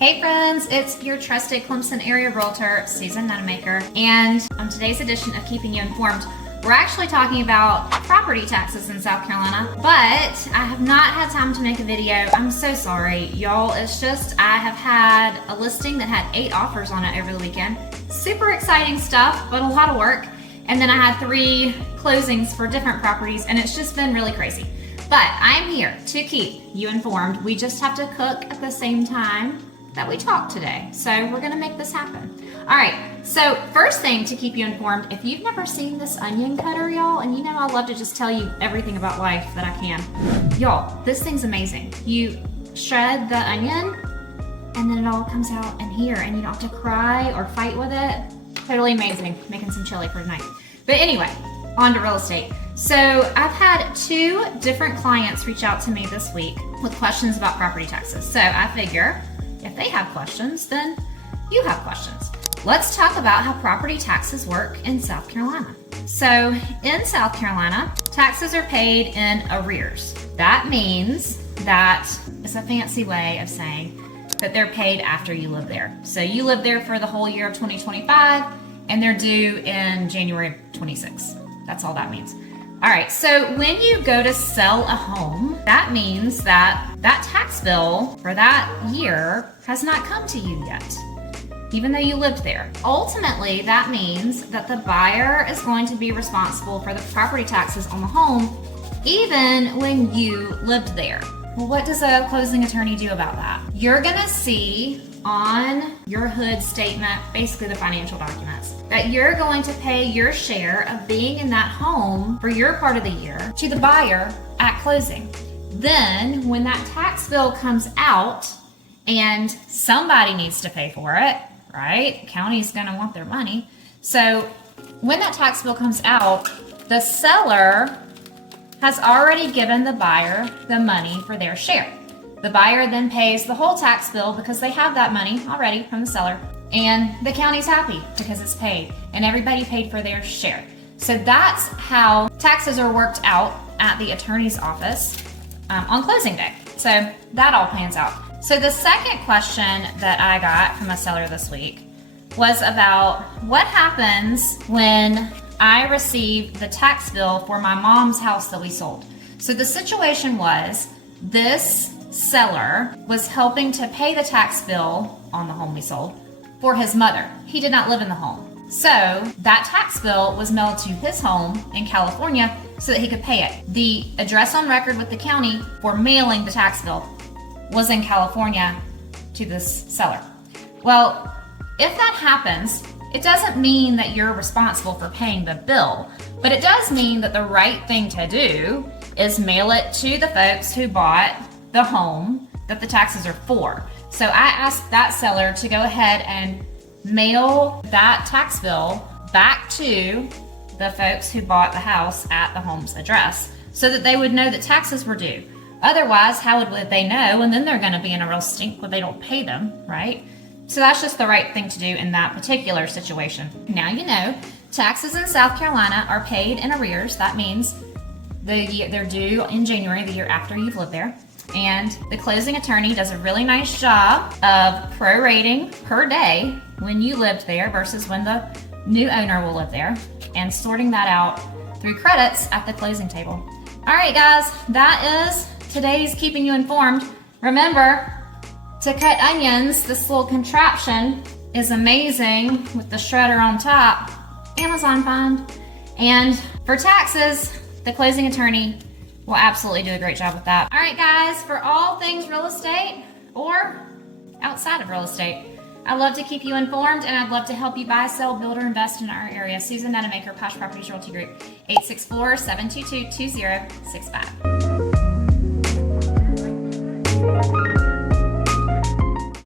Hey friends, it's your trusted Clemson area realtor, Susan Nunamaker, and on today's edition of Keeping You Informed, we're actually talking about property taxes in South Carolina, but I have not had time to make a video. I'm so sorry, y'all. It's just I have had a listing that had 8 offers on it over the weekend. Super exciting stuff, but a lot of work. And then I had 3 closings for different properties, and it's just been really crazy. But I'm here to keep you informed. We just have to cook at the same time that we talk today. So we're gonna make this happen. All right, so first thing to keep you informed, if you've never seen this onion cutter, y'all, and you know I love to just tell you everything about life that I can. Y'all, this thing's amazing. You shred the onion and then it all comes out in here and you don't have to cry or fight with it. Totally amazing. Making some chili for tonight. But anyway, on to real estate. So I've had 2 different clients reach out to me this week with questions about property taxes. So I figure if they have questions, then you have questions. Let's talk about how property taxes work in South Carolina. So in South Carolina, taxes are paid in arrears. That means that it's a fancy way of saying that they're paid after you live there. So you live there for the whole year of 2025 and they're due in January of 26. That's all that means. All right, so when you go to sell a home, that means that that tax bill for that year has not come to you yet, even though you lived there. Ultimately, that means that the buyer is going to be responsible for the property taxes on the home, even when you lived there. Well, what does a closing attorney do about that? You're gonna see on your HUD statement, basically the financial documents, that you're going to pay your share of being in that home for your part of the year to the buyer at closing. Then when that tax bill comes out and somebody needs to pay for it, right? County's gonna want their money. So when that tax bill comes out, the seller has already given the buyer the money for their share. The buyer then pays the whole tax bill because they have that money already from the seller, and the county's happy because it's paid and everybody paid for their share. So that's how taxes are worked out at the attorney's office on closing day. So that all plans out. So the second question that I got from a seller this week was about what happens when I received the tax bill for my mom's house that we sold. So the situation was this seller was helping to pay the tax bill on the home we sold for his mother. He did not live in the home. So that tax bill was mailed to his home in California so that he could pay it. The address on record with the county for mailing the tax bill was in California to this seller. Well, if that happens, it doesn't mean that you're responsible for paying the bill, but it does mean that the right thing to do is mail it to the folks who bought the home that the taxes are for. So I asked that seller to go ahead and mail that tax bill back to the folks who bought the house at the home's address so that they would know that taxes were due. Otherwise, how would they know? And then they're gonna be in a real stink when they don't pay them, right? So that's just the right thing to do in that particular situation. Now you know, taxes in South Carolina are paid in arrears. That means they're due in January, the year after you've lived there. And the closing attorney does a really nice job of prorating per day when you lived there versus when the new owner will live there, and sorting that out through credits at the closing table. All right, guys, that is today's Keeping You Informed. Remember to cut onions. This little contraption is amazing with the shredder on top. Amazon find. And for taxes, the closing attorney will absolutely do a great job with that. All right, guys, for all things real estate or outside of real estate, I love to keep you informed, and I'd love to help you buy, sell, build, or invest in our area. Susan Nunamaker, Posh Properties Realty Group, 864-722-2065.